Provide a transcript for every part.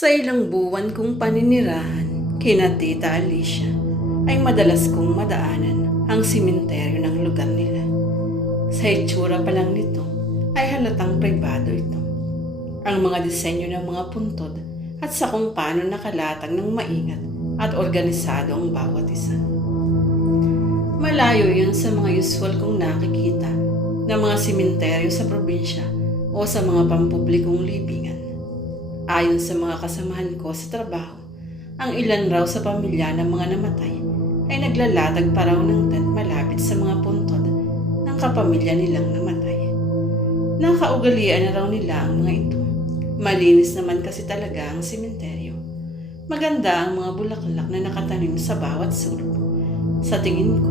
Sa ilang buwan kong paninirahan, kina Tita Alicia, ay madalas kong madaanan ang simenteryo ng lugar nila. Sa itsura pa lang nito, ay halatang pribado ito. Ang mga disenyo ng mga puntod at sa kung paano nakalatag ng maingat at organisado ang bawat isa. Malayo yun sa mga usual kong nakikita na mga simenteryo sa probinsya o sa mga pampublikong libingan. Ayon sa mga kasamahan ko sa trabaho, ang ilan raw sa pamilya ng mga namatay ay naglalatag pa raw ng tent malapit sa mga puntod ng kapamilya nilang namatay. Nakaugalian na raw nila ang mga ito. Malinis naman kasi talaga ang simenteryo. Maganda ang mga bulaklak na nakatanim sa bawat sulok. Sa tingin ko,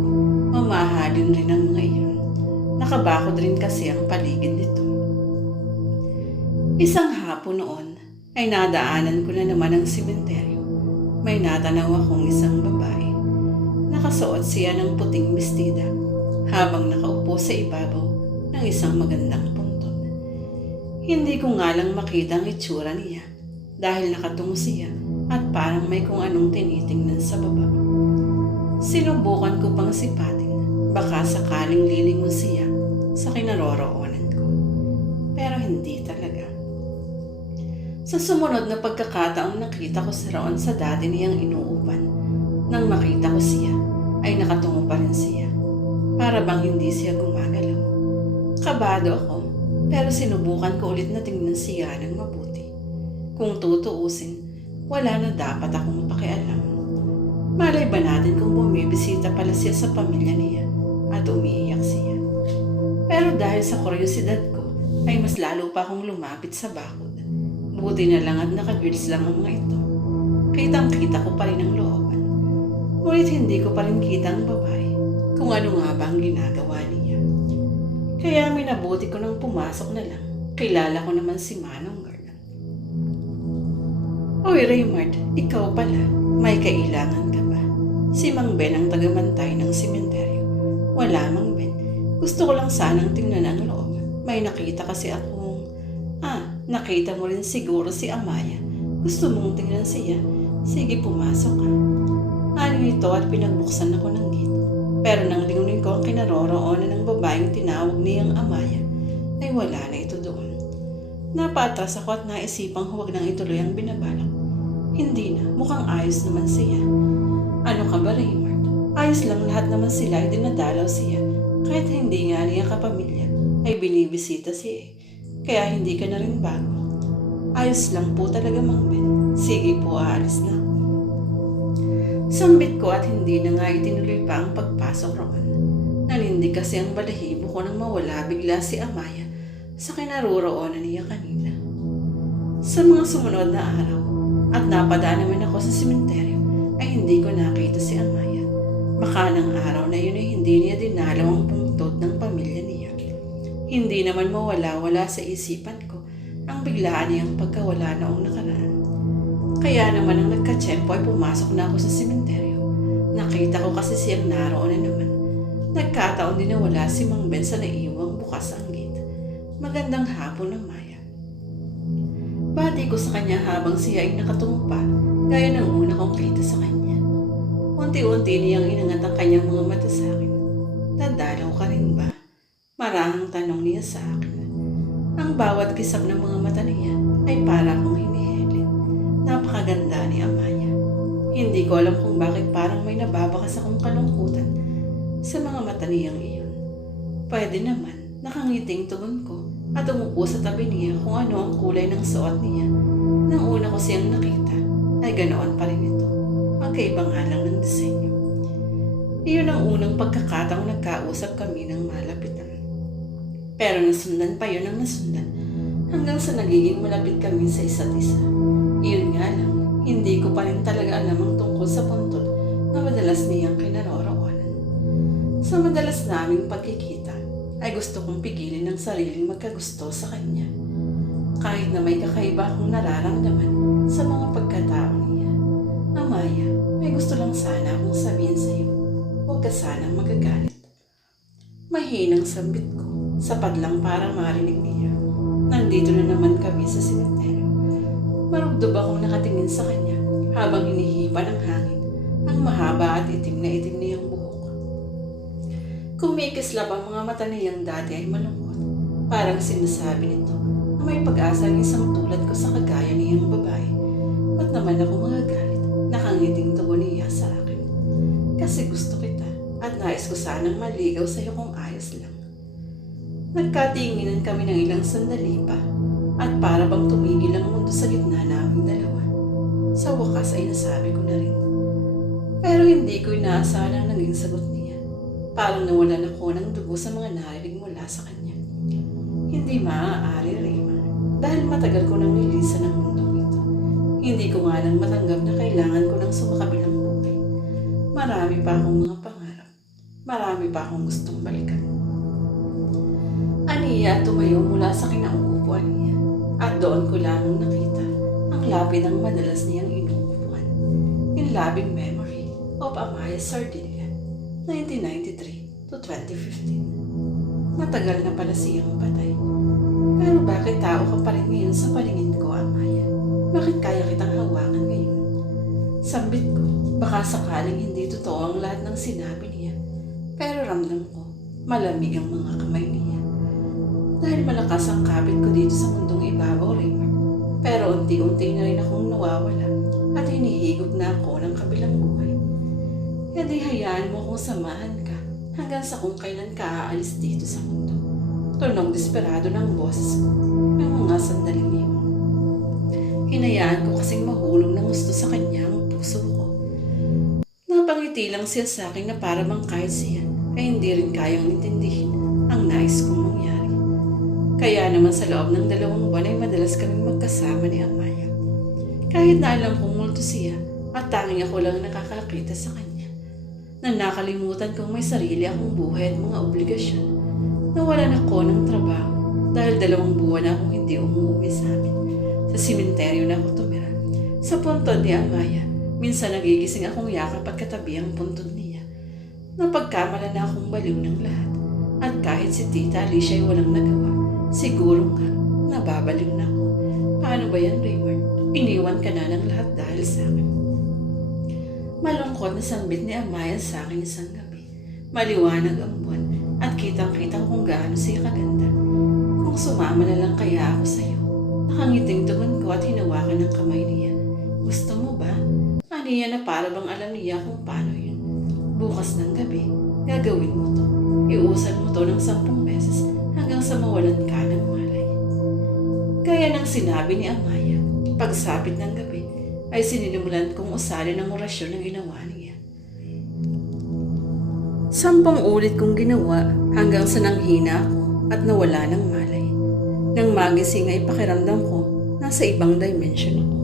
mamahalin rin ang mga iyon. Nakabakod rin kasi ang paligid nito. Isang hapon noon, ay nadaanan ko na naman ang simenteryo. May natanaw akong isang babae. Nakasuot siya ng puting bestida habang nakaupo sa ibabaw ng isang magandang puntod. Hindi ko nga lang makita ang itsura niya dahil nakatungo siya at parang may kung anong tinitingnan sa baba. Sinubukan ko pang sipatin, baka sakaling lilingon siya sa kinaroroonan ko. Pero hindi talaga. Sa sumunod na pagkakataong nakita ko si Roon sa dati niyang inuupan. Nang makita ko siya, ay nakatungo pa rin siya. Para bang hindi siya gumagalaw. Kabado ako, pero sinubukan ko ulit na tingnan siya ng mabuti. Kung tutuusin, wala na dapat akong pakialam. Malay ba natin kung bumibisita pala siya sa pamilya niya at umiiyak siya. Pero dahil sa kuryosidad ko, ay mas lalo pa akong lumapit sa bakod. Buti na lang at naka-grills lang ang mga ito. Kitang-kita ko pa rin ang looban. Ngunit hindi ko pa rin kita ang babae kung ano nga ba ang ginagawa niya. Kaya minabuti ko nang pumasok na lang. Kilala ko naman si Manong Girl. Oy Raymond, ikaw pala. May kailangan ka ba? Si Mang Ben ang tagamantay ng simenteryo. Wala Mang Ben. Gusto ko lang sanang tingnan ang loob. May nakita kasi akong... nakita mo rin siguro si Amaya. Gusto mong tingnan siya? Sige, pumasok ka. Ano ito at pinagbuksan ako ng gate. Pero nang lingunin ko ang kinaroroonan ng babaeng tinawag niyang Amaya, ay wala na ito doon. Napaatras ako at naisipang huwag nang ituloy ang binabalak. Hindi na, mukhang ayos naman siya. Ano ka ba, Raymond? Ayos lang, lahat naman sila ay dinadalaw siya. Kahit hindi nga niya kapamilya, ay binibisita siya. Kaya hindi ka na rin bago. Ayos lang po talaga, Mang Ben. Sige po, aalis na. Sambit ko at hindi na nga itinuloy pa ang pagpasok roon. Nanindi kasi ang balahibo ko nang mawala bigla si Amaya sa kinaroroonan niya kanina. Sa mga sumunod na araw at napadaan naman ako sa simenteryo ay hindi ko nakita si Amaya. Baka ng araw na yun ay hindi niya dinalaw ang puntod ng pamilya niya. Hindi naman mawala-wala sa isipan ko ang biglaan niyang pagkawala noong nakaraan. Kaya naman ang nagkatsyempo ay pumasok na ako sa simenteryo. Nakita ko kasi siyang naroon na naman. Nagkataon din na wala si Mang Ben sa naiwang bukas ang gate. Magandang hapon na Maya. Bati ko sa kanya habang siya ay nakatungo pa, gaya ng una kong kita sa kanya. Unti-unti niyang inangat ang kanyang mga mata sa akin. Dadalaw ka rin ba? Marahang tanong niya sa akin. Ang bawat kisap ng mga mata niya ay para akong hinihiling. Napakaganda ni Amaya. Hindi ko alam kung bakit parang may nababakas akong kalungkutan sa mga mata niyang iyon. Pwede naman, nakangiting tugon ko at umupo sa tabi niya kung ano ang kulay ng suot niya. Nang una ko siyang nakita, ay ganoon pa rin ito. Magkaibang alang ng disenyo. Iyon ang unang pagkakataong nagkausap kami ng malapitan. Pero nasundan pa yun ang nasundan hanggang sa nagiging malapit kami sa isa't isa. Iyon nga lang, hindi ko pa rin talaga alam ang tungkol sa puntod na madalas niyang kinaroroonan. Sa madalas naming pagkikita, ay gusto kong pigilin ang sariling magkagusto sa kanya. Kahit na may kakaiba akong nararamdaman sa mga pagkatao niya. Amaya, may gusto lang sana akong sabihin sa iyo. Huwag ka sanang magagalit. Mahinang sambit ko. Sapat lang para marinig niya. Nandito na naman kami sa simenteryo. Marugdob akong nakatingin sa kanya habang hinihipa ng hangin ang mahaba at itim na niyang buhok. Kumikislap ang mga mata niyang dati ay malungkot. Parang sinasabi nito na may pag-asa ang isang tulad ko sa kagaya niyang babae. Ba't naman ako magagalit? Nakangiting tugon niya sa akin. Kasi gusto kita at nais ko sanang maligaw sa iyo kung ayos lang. Nagkatinginan kami ng ilang sandali pa at para bang tumigil ang mundo sa gitna naming dalawa. Sa wakas ay nasabi ko na rin. Pero hindi ko inaasahan ang naging sagot niya. Parang nawalan ako ng dugo sa mga narinig mula sa kanya. Hindi maaari, Raymond, dahil matagal ko nang nilisan ang mundong ito. Hindi ko nga lang matanggap na kailangan ko ng sumakabilang buhay. Marami pa akong mga pangarap. Marami pa akong gustong balikan. Aniya tumayo mula sa kinauupuan niya at doon ko lamang nakita ang lapid ng madalas niyang inuupuan. In Loving Memory of Amaya Sardilia, 1993 to 2015. Matagal na pala siyang patay. Pero bakit tao ka pa rin ngayon sa paningin ko, Amaya? Bakit kaya kitang hawakan ngayon? Sambit ko, baka sakaling hindi totoo ang lahat ng sinabi niya. Pero ramdam ko, malamig ang mga kamay niya. Dahil malakas ang kapit ko dito sa mundong ibabaw, Raymond. Pero unti-unti na rin akong nawawala at hinihigop na ako ng kabilang buhay. Hindi hayaan mo akong samahan ka hanggang sa kung kailan ka aalis dito sa mundo. Tunog desperado ng boses ko ng mga sandaling iyon. Hinayaan ko kasing mahulog ng gusto sa kanya ang puso ko. Napangiti lang siya sa akin na para bang kahit siya ay hindi rin kayang intindihin ang nais kong mangyari. Kaya naman sa loob ng 2 buwan ay madalas kaming magkasama ni Amaya. Kahit na alam kong multo siya at tanging ako lang nakakakita sa kanya. Na nakalimutan kong may sarili akong buhay at mga obligasyon. Nawalan ako ng trabaho dahil 2 buwan na akong hindi umuwi sa amin. Sa simenteryo na ako tumira. Sa puntod ni Amaya, minsan nagigising akong yakap at katabi ang puntod niya. Napagkamala na akong baliw ng lahat. At kahit si Tita Alicia ay walang nagawa, siguro nga, nababaliw na ako. Paano ba yan, Raymond? Iniwan ka na ng lahat dahil sa akin. Malungkot na sambit ni Amaya sa akin isang gabi. Maliwanag ang buwan at kitang-kitang kung gaano siya kaganda. Kung sumama na lang kaya ako sa'yo. Nakangiting tugon ko at hinawakan ng kamay niya. Gusto mo ba? Aniya na para bang alam niya kung paano yun. Bukas ng gabi, gagawin mo to. Iusan mo to ng 10 beses hanggang sa mawalan ka ng malay. Gaya ng sinabi ni Amaya, pagsapit ng gabi ay sininimulan kong usalin ang orasyon na ginawa niya. 10 ulit kong ginawa hanggang sa nanghina ako at nawala ng malay. Nang magising ay pakiramdam ko nasa ibang dimension ako.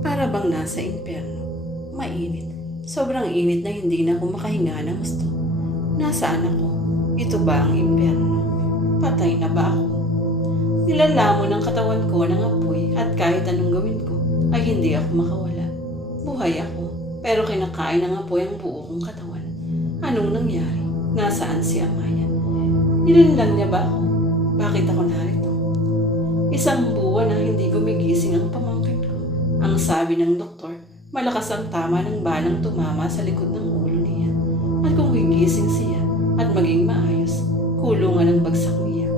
Para bang nasa impyerno. Mainit. Sobrang init na hindi na ako makahinga ng gusto. Nasaan ako? Ito ba ang impyerno? Patay na ba ako? Nilalamon ng katawan ko ng apoy at kahit anong gawin ko ay hindi ako makawala. Buhay ako, pero kinakain ng apoy ang buo kong katawan. Anong nangyari? Nasaan si Amaya? Nilanlang niya ba ako? Bakit ako narito? 1 buwan na hindi gumigising ang pamangkin ko. Ang sabi ng doktor, malakas ang tama ng balang tumama sa likod ng ulo niya. At kung gigising siya at maging maayos, kulungan ang bagsak niya.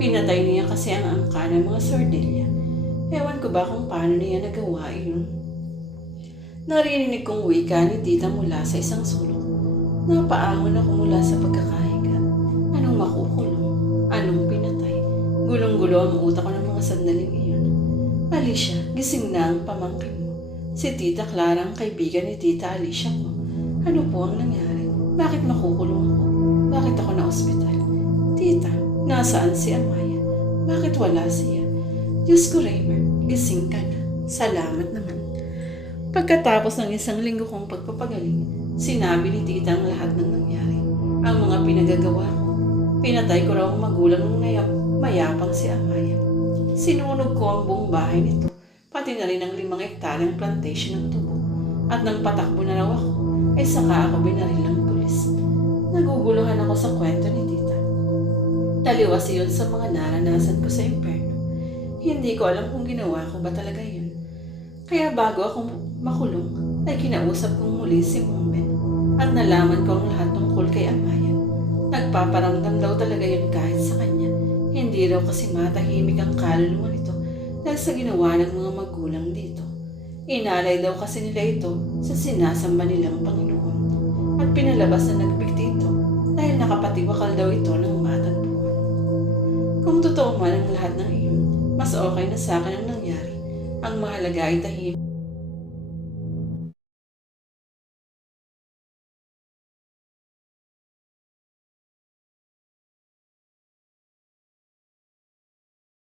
Pinatay niya kasi ang angka ng mga Sardilia. Ewan ko ba kung paano niya nagawa iyon. Narinig kong wika ni tita mula sa isang sulok. Napaangon ako mula sa pagkakahiga. Anong makukulong? Anong pinatay? Gulong-gulo ang utak ko ng mga sandaling iyon. Alicia, gising na ang pamangkin mo. Si Tita Clara ang kaibigan ni Tita Alicia ko. Ano po ang nangyari? Bakit makukulong ako? Bakit ako na ospital? Tita, nasaan si Amaya? Bakit wala siya? Diyos ko, Raymond, gising ka na. Salamat naman. Pagkatapos ng 1 linggo kong pagpapagaling, sinabi ni Tita ang lahat ng nangyari. Ang mga pinagagawa ko. Pinatay ko raw ang magulang ng mayapang si Amaya. Sinunog ko ang buong bahay nito, pati na rin ang 5 hektaryang plantation ng tubo. At nang patakbo na raw ako, ay saka ako binaril ng pulis. Naguguluhan ako sa kwento ni Tita. Taliwas iyon sa mga naranasan ko sa impyerno. Hindi ko alam kung ginawa ko ba talaga yun. Kaya bago ako makulong, ay kinausap kong muli si Mungben at nalaman ko ang lahat tungkol kay Amaya. Nagpaparamdam daw talaga yun kahit sa kanya. Hindi daw kasi matahimik ang kaluluwa nito dahil sa ginawa ng mga magulang dito. Inalay daw kasi nila ito sa sinasamba nilang Panginoon at pinalabas na nagbigti ito dahil nakapatiwakal daw ito ng matagpuan. Kung totoo man ang lahat ng iyon, mas okay na sa akin ang nangyari. Ang mahalaga ay tahimik